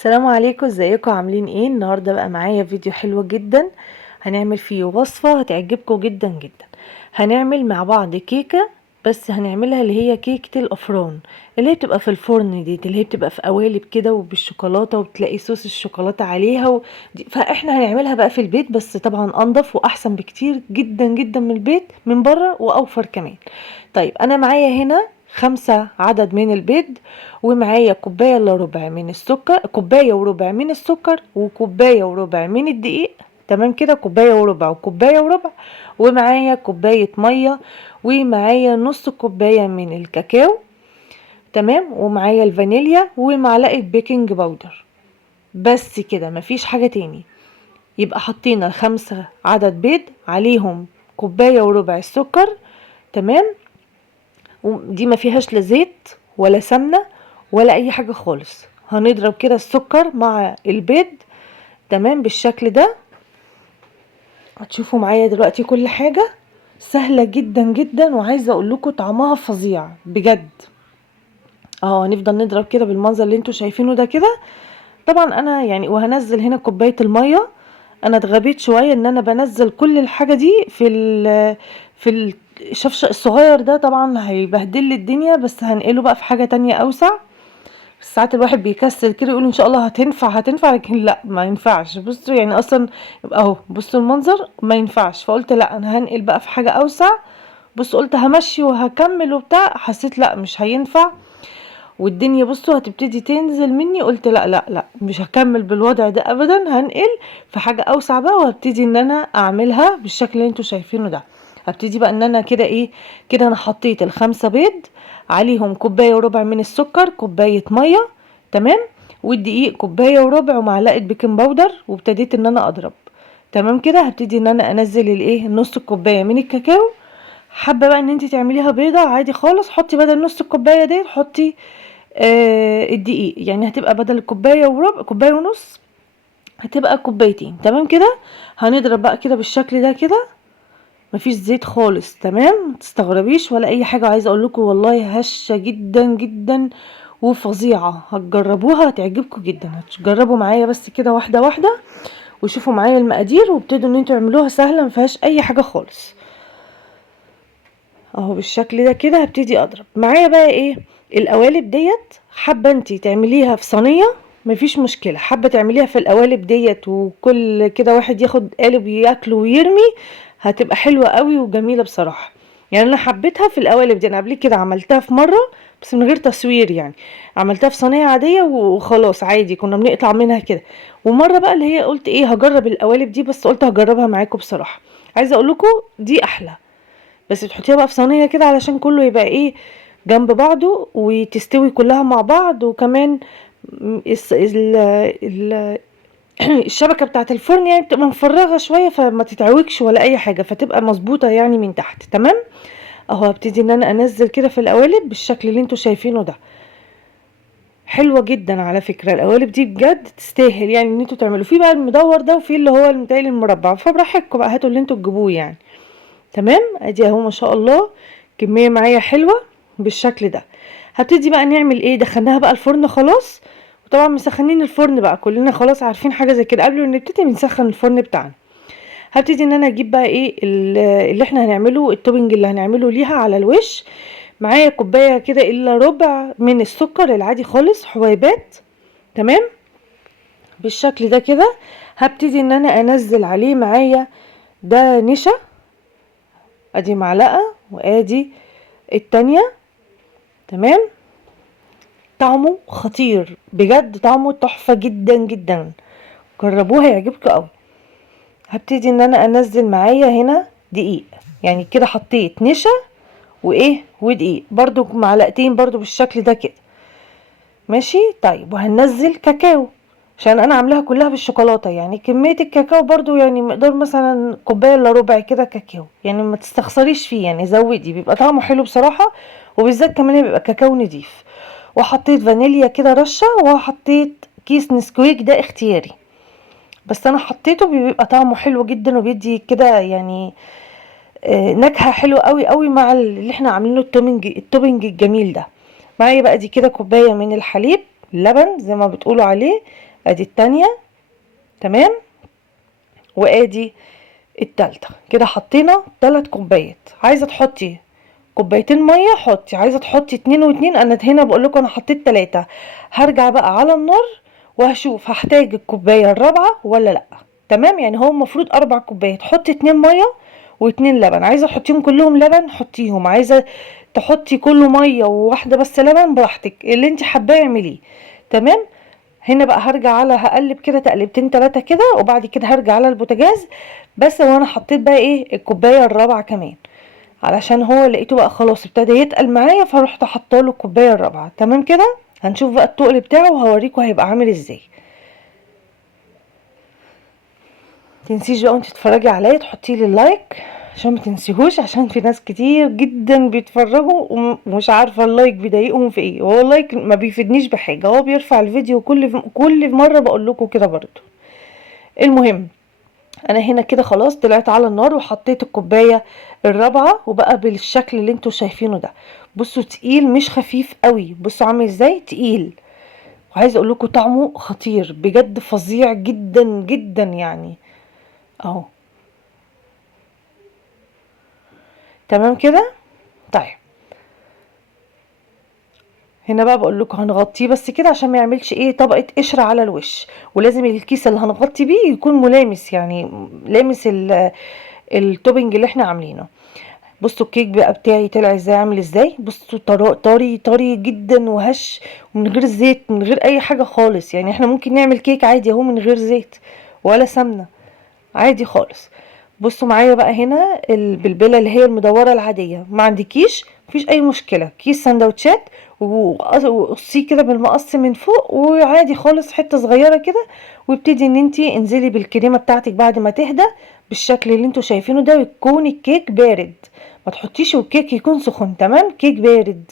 السلام عليكم، ازيكم؟ عاملين ايه؟ النهارده بقى معايا فيديو حلو جدا هنعمل فيه وصفة هتعجبكم جدا جدا. هنعمل مع بعض كيكة، بس هنعملها اللي هي كيكة الافران، اللي هي بتبقى في الفرن دي، اللي هي بتبقى في قوالب كده وبالشوكولاتة وبتلاقي صوص الشوكولاتة عليها فاحنا هنعملها بقى في البيت، بس طبعا انضف واحسن بكتير جدا جدا من البيت من بره، واوفر كمان. طيب انا معايا هنا 5 عدد من البيض، ومعايا كوباية الا ربع من السكر، كوباية وربع من السكر، وكوباية وربع من الدقيق. تمام كده، كوباية وربع وكوباية وربع. ومعايا كوباية مية، ومعايا نص كوباية من الكاكاو. تمام، ومعايا الفانيليا ومعلقة بيكنج باودر. بس كده، مفيش حاجة تاني. يبقى حطينا 5 عدد بيض، عليهم كوباية وربع السكر. تمام، ودي ما فيهاش لا زيت ولا سمنة ولا اي حاجة خالص. هنضرب كده السكر مع البيض. تمام، بالشكل ده. هتشوفوا معايا دلوقتي كل حاجة سهلة جدا جدا، وعايزة اقول لكم طعمها فظيع بجد. هنفضل نضرب كده بالمنظر اللي انتوا شايفينه ده كده. طبعا انا يعني وهنزل هنا كوباية المية. انا اتغبيت شوية ان انا بنزل كل الحاجة دي في الشفشق الصغير ده، طبعا هيبهدل لي الدنيا، بس هنقله بقى في حاجة تانية اوسع. ساعات الواحد بيكسل كده يقول ان شاء الله هتنفع، لكن لا، ما ينفعش. بصوا يعني اصلا يبقى اهو، بصوا المنظر ما ينفعش، فقلت لا، انا هنقل بقى في حاجة اوسع. بص، قلت همشي وهكمل وبتاع، حسيت لا مش هينفع، والدنيا بصوا هتبتدي تنزل مني. قلت لا لا لا، مش هكمل بالوضع ده ابدا، هنقل في حاجة اوسع بقى، وهبتدي ان انا اعملها بالشكل اللي انتوا شايفينه ده. هبتدي بقى ان انا كده ايه، كده انا حطيت ال5 بيض، عليهم كوباية وربع من السكر، كوباية مية. تمام، والدقيق كوباية وربع، ومعلقة بيكنج باودر، وابتديت ان انا اضرب. تمام كده، هبتدي ان انا انزل الايه، نص الكوباية من الكاكاو. حابة بقى ان انت تعمليها بيضة عادي خالص، حطي بدل نص الكوباية دي حطي الدقيق، يعني هتبقى بدل الكوباية وربع، كوباية ونص، هتبقى كوبايتين. تمام كده. هنضرب بقى كده بالشكل ده كده، مفيش زيت خالص. تمام، متستغربيش ولا اي حاجة. عايزة اقول لكم والله هشة جدا جدا وفظيعة، هتجربوها هتعجبكم جدا. هتجربوا معايا بس كده واحدة واحدة، وشوفوا معايا المقادير، وابتدوا ان انتوا تعملوها سهلة، مفيهاش اي حاجة خالص. اهو بالشكل ده كده هبتدي اضرب معايا بقى ايه، القوالب ديت. حابه انتي تعمليها في صينيه مفيش مشكله، حابه تعمليها في القوالب ديت وكل كده واحد ياخد قالب ياكله ويرمي، هتبقى حلوه قوي وجميله بصراحه. يعني انا حبيتها في القوالب دي، انا قبل كده عملتها في مره بس من غير تصوير، يعني عملتها في صينيه عاديه وخلاص عادي، كنا بنقطع منها كده. ومره بقى اللي هي قلت ايه، هجرب القوالب دي، بس قلت هجربها معاكم بصراحه. عايزه اقول لكم دي احلى، بس بتحطيها بقى في صينيه كده علشان كله يبقى ايه، جنب بعضه، وتستوي كلها مع بعض. وكمان ال الشبكه بتاعت الفرن يعني بتبقى مفرغه شويه، فما تتعوجش ولا اي حاجه، فتبقى مظبوطه يعني من تحت. تمام، اهو هبتدي ان انا انزل كده في القوالب بالشكل اللي انتوا شايفينه ده. حلوه جدا على فكره القوالب دي، بجد تستاهل يعني ان انتوا تعملوا. في بقى المدور ده، وفي اللي هو المتهيألي المربع، فبراحتكم بقى، هاتوا اللي انتوا تجيبوه يعني. تمام، ادي اهو ما شاء الله كمية معايا حلوة بالشكل ده. هبتدي بقى نعمل ايه، دخلناها بقى الفرن خلاص. وطبعا مسخنين الفرن بقى، كلنا خلاص عارفين حاجة زي كده، قبل ما نبتدي بنسخن الفرن بتاعنا. هبتدي ان انا اجيب بقى ايه اللي احنا هنعمله، التوبنج اللي هنعمله ليها على الوش. معايا كوباية كده الا ربع من السكر العادي خالص، حبيبات. تمام، بالشكل ده كده. هبتدي ان انا انزل عليه معايا ده نشا، ادي معلقة وادي التانية. تمام، طعمه خطير بجد، طعمه تحفة جدا جدا، جربوها يعجبكم قوي. هبتدي ان انا انزل معايا هنا دقيق، يعني كده حطيت نشا وايه ودقيق برضو معلقتين برضو بالشكل ده كده. ماشي، طيب وهنزل كاكاو، عشان انا عاملاها كلها بالشوكولاته، يعني كميه الكاكاو برضو يعني مقدار مثلا كوبايه الا ربع كده كاكاو، يعني ما تستخسريش فيه، يعني زودي، بيبقى طعمه حلو بصراحه، وبالذات كمان بيبقى كاكاو نضيف. وحطيت فانيليا كده رشه، وحطيت كيس نسكويك ده اختياري، بس انا حطيته بيبقى طعمه حلو جدا، وبيدي كده يعني نكهه حلوه قوي قوي مع اللي احنا عاملينه، التوبنج الجميل ده. معايا بقى دي كده كوبايه من الحليب، اللبن زي ما بتقولوا عليه، ادي التانية، تمام، وادي التالتة. كده حطينا 3 كوبايات. عايزة تحطي كوبايتين مية حطي، عايزة تحطي 2 و2. انا هنا بقولكم انا حطيت 3. هرجع بقى على النار وهشوف هحتاج الكوباية الرابعة ولا لا. تمام، يعني هو المفروض 4 كوبايات. حطي 2 مية و2 لبن. عايزة تحطيهم كلهم لبن حطيهم، عايزة تحطي كله مية وواحدة بس لبن براحتك، اللي انت حباه اعمليه. تمام. هنا بقى هرجع على هقلب كده تقلبتين 3 كده، وبعد كده هرجع على البوتاجاز. بس وانا حطيت بقى ايه الكوبايه الرابعه كمان، علشان هو لقيته بقى خلاص ابتدى يتقل معايا، فرحت حاطه له الكوبايه الرابعه. تمام كده. هنشوف بقى التقل بتاعه وهوريكم هيبقى عامل ازاي. تنسيش بقى وانت تتفرجي عليا تحطي لي اللايك عشان ما تنسيهوش، عشان في ناس كتير جدا بيتفرجوا ومش عارفه اللايك بيضايقهم في ايه. هو اللايك ما بيفيدنيش بحاجه، هو بيرفع الفيديو كل مره بقول لكم كده برضو. المهم انا هنا كده خلاص طلعت على النار وحطيت الكوبايه الرابعه، وبقى بالشكل اللي انتوا شايفينه ده. بصوا تقيل مش خفيف قوي، بصوا عامل ازاي تقيل. وعايزه اقول لكم طعمه خطير بجد، فظيع جدا جدا يعني. اهو تمام كده. طيب هنا بقى بقول لكم هنغطيه بس كده عشان ما يعملش ايه طبقه قشره على الوش. ولازم الكيس اللي هنغطي بيه يكون ملامس، يعني لامس التوبنج اللي احنا عاملينه. بصوا الكيك بقى بتاعي طلع ازاي، عامل ازاي. بصوا طري طري جدا وهش، ومن غير زيت من غير اي حاجه خالص. يعني احنا ممكن نعمل كيك عادي اهو من غير زيت ولا سمنه، عادي خالص. بصوا معايا بقى هنا البلبله اللي هي المدوره العاديه، ما عندكيش مفيش اي مشكله، كيس سندوتشات وقصيه كده بالمقص من فوق وعادي خالص حته صغيره كده. وابتدي ان انتي انزلي بالكريمه بتاعتك بعد ما تهدى بالشكل اللي انتوا شايفينه ده، ويكون الكيك بارد. ما تحطيش والكيك يكون سخن، تمام، كيك بارد.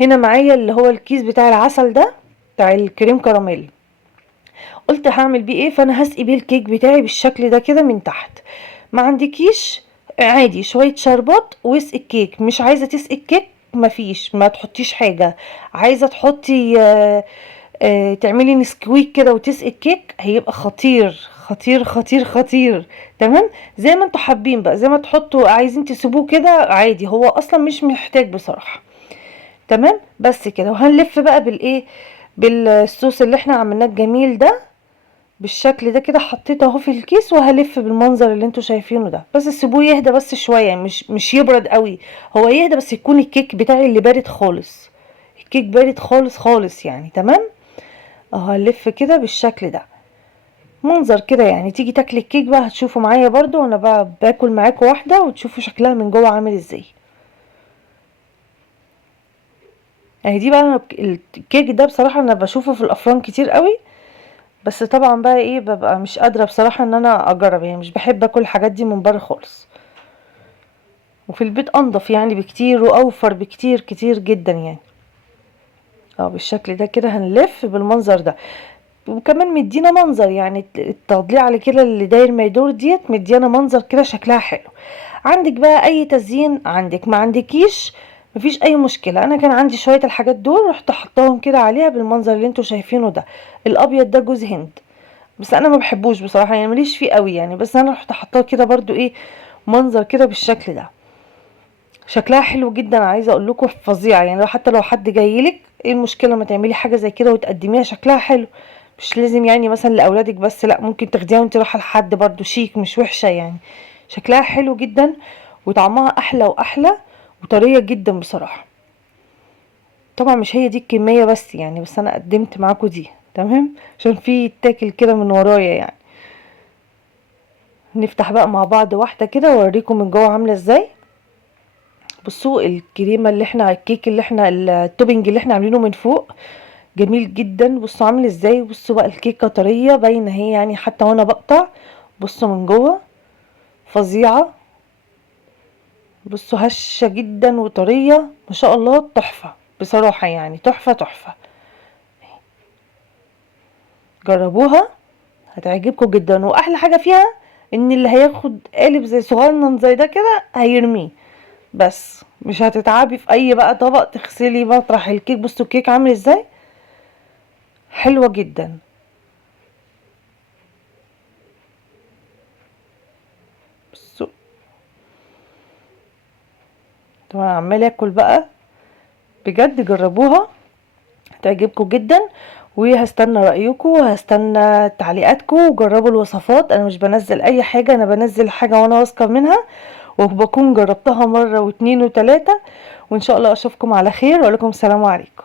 هنا معايا اللي هو الكيس بتاع العسل ده، بتاع الكريم كراميل. قلت هعمل بيه ايه، فانا هسقي بيه الكيك بتاعي بالشكل ده كده من تحت. ما عندكيش عادي شويه شربات واسقي الكيك. مش عايزه تسقي الكيك مفيش، ما تحطيش حاجه. عايزه تحطي تعملي نسكويك كده وتسقي الكيك، هيبقى خطير خطير خطير خطير. تمام، زي ما انتوا حابين بقى، زي ما تحطوا عايزين تسيبوه كده عادي، هو اصلا مش محتاج بصراحه. تمام بس كده. وهنلف بقى بالايه، بالصوص اللي احنا عملناه الجميل ده بالشكل ده كده. حطيته اهو في الكيس وهلف بالمنظر اللي انتوا شايفينه ده. بس سيبوه يهدى بس شويه، مش يبرد قوي، هو يهدى بس يكون الكيك بتاعي اللي بارد خالص، الكيك بارد خالص خالص يعني. تمام اهو هلف كده بالشكل ده منظر كده. يعني تيجي تاكلي الكيك بقى هتشوفوا معايا برضو وانا بقى باكل معاكم واحده وتشوفوا شكلها من جوه عامل ازاي. يعني دي بقى الكيك ده بصراحه انا بشوفه في الافران كتير قوي، بس طبعا بقى ايه ببقى مش قادره بصراحه ان انا اجرب، يعني مش بحب اكل الحاجات دي من بره خالص. وفي البيت انضف يعني بكتير واوفر بكتير كتير جدا يعني. اه بالشكل ده كده هنلف بالمنظر ده. وكمان مدينا منظر، يعني التضليع على كده اللي داير ما يدور ديت مدينا منظر كده شكلها حلو. عندك بقى اي تزيين عندك، ما عندكيش مفيش اي مشكله. انا كان عندي شويه الحاجات دول رحت حطاهم كده عليها بالمنظر اللي انتوا شايفينه ده. الابيض ده جوز هند، بس انا ما بحبوش بصراحه يعني ماليش فيه قوي يعني، بس انا رحت حطاه كده برضو ايه منظر كده بالشكل ده. شكلها حلو جدا، عايزه اقول لكم فظيعه يعني. حتى لو حد جايلك ايه المشكله ما تعملي حاجه زي كده وتقدميها شكلها حلو. مش لازم يعني مثلا لاولادك بس، لا ممكن تاخديها وانت رايحه لحد برضو شيك، مش وحشه يعني. شكلها حلو جدا وطعمها احلى واحلى وطريه جدا بصراحه. طبعا مش هي دي الكميه بس يعني، بس انا قدمت معاكم دي تمام عشان في تاكل كده من ورايا يعني. نفتح بقى مع بعض واحده كده واوريكم من جوه عامله ازاي. بصوا الكريمه اللي احنا الكيك اللي احنا التوبنج اللي احنا عاملينه من فوق جميل جدا. بصوا عامل ازاي، بصوا بقى الكيكه طريه باينه اهي يعني حتى وانا بقطع. بصوا من جوه فظيعه، بصوا هشه جدا وطريه ما شاء الله، تحفه بصراحه يعني، تحفه تحفه. جربوها هتعجبكم جدا. واحلى حاجه فيها ان اللي هياخد قالب زي صغنن زي ده كده هيرميه، بس مش هتتعبي في اي بقى طبق تغسلي مطرح الكيك. بصوا الكيك عامل ازاي، حلوه جدا. طبعا عماله اكل بقى. بجد جربوها هتعجبكم جدا، وهستنى رايكم وهستنى تعليقاتكم، وجربوا الوصفات. انا مش بنزل اي حاجه، انا بنزل حاجه وانا واثقه منها، وبكون جربتها مره واتنين وتلاته. وان شاء الله اشوفكم على خير، واقول لكم السلام عليكم.